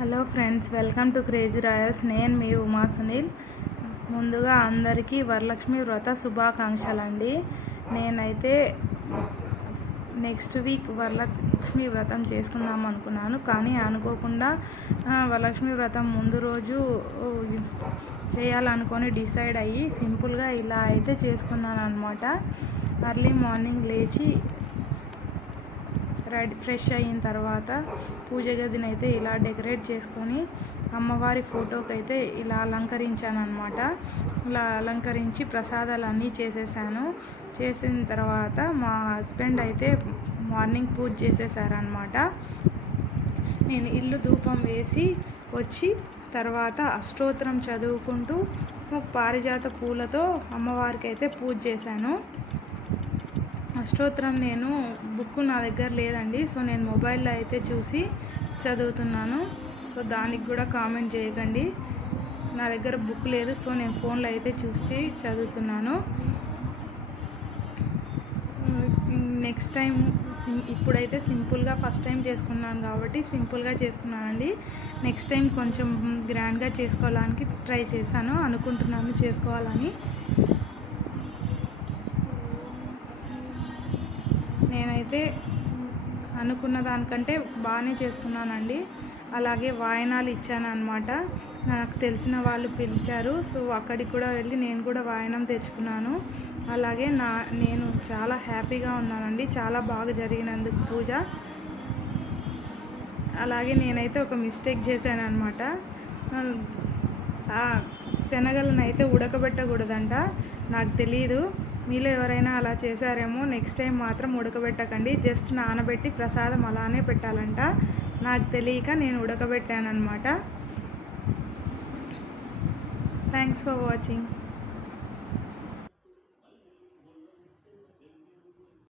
Hello friends, welcome to crazy Royals. నేను మీ ఉమా సునీల్. ముందుగా అందరికీ వరలక్ష్మి వ్రత శుభాకాంక్షలండి. నేనైతే నెక్స్ట్ వీక్ వరలక్ష్మి వ్రతం చేసుకుందాం అనుకున్నాను, కానీ అనుకోకుండా వరలక్ష్మి వ్రతం ముందు రోజు చేయాలనుకొని డిసైడ్ అయ్యి సింపుల్గా ఇలా అయితే చేసుకున్నాను అనమాట. ఎర్లీ మార్నింగ్ లేచి ఫ్రెష్ అయిన తర్వాత పూజ గదిని అయితే ఇలా డెకరేట్ చేసుకొని అమ్మవారి ఫోటోకి అయితే ఇలా అలంకరించాను అనమాట. ఇలా అలంకరించి ప్రసాదాలు అన్నీ చేసేసాను. చేసిన తర్వాత మా హస్బెండ్ అయితే మార్నింగ్ పూజ చేసేసారనమాట. నేను ఇల్లు ధూపం వేసి వచ్చి తర్వాత అష్టోత్తరం చదువుకుంటూ పారిజాత పూలతో అమ్మవారికి అయితే పూజ చేశాను. అష్టోత్తరం నేను బుక్ నా దగ్గర లేదండి, సో నేను మొబైల్లో అయితే చూసి చదువుతున్నాను. సో దానికి కూడా కామెంట్ చేయకండి. నా దగ్గర బుక్ లేదు, సో నేను ఫోన్లో అయితే చూసి చదువుతున్నాను. నెక్స్ట్ టైం ఇప్పుడైతే సింపుల్గా ఫస్ట్ టైం చేసుకున్నాను కాబట్టి సింపుల్గా చేసుకున్నానండి. నెక్స్ట్ టైం కొంచెం గ్రాండ్గా చేసుకోవడానికి ట్రై చేశాను, అనుకుంటున్నాను చేసుకోవాలని. నేనైతే అనుకున్న దానికంటే బాగానే చేసుకున్నానండి. అలాగే వాయనాలు ఇచ్చాను అనమాట. నాకు తెలిసిన వాళ్ళు పిలిచారు, సో అక్కడికి కూడా వెళ్ళి నేను కూడా వాయనం తెచ్చుకున్నాను. అలాగే నేను చాలా హ్యాపీగా ఉన్నానండి, చాలా బాగా జరిగినందుకు పూజ. అలాగే నేనైతే ఒక మిస్టేక్ చేశాను అనమాట. శనగలను అయితే ఉడకబెట్టకూడదంట, నాకు తెలియదు. మీలో ఎవరైనా అలా చేశారేమో. నెక్స్ట్ టైం మాత్రం ఉడకబెట్టకండి, జస్ట్ నానబెట్టి ప్రసాదం అలానే పెట్టాలంట. నాకు తెలియక నేను ఉడకబెట్టాను అనమాట. Thanks for watching.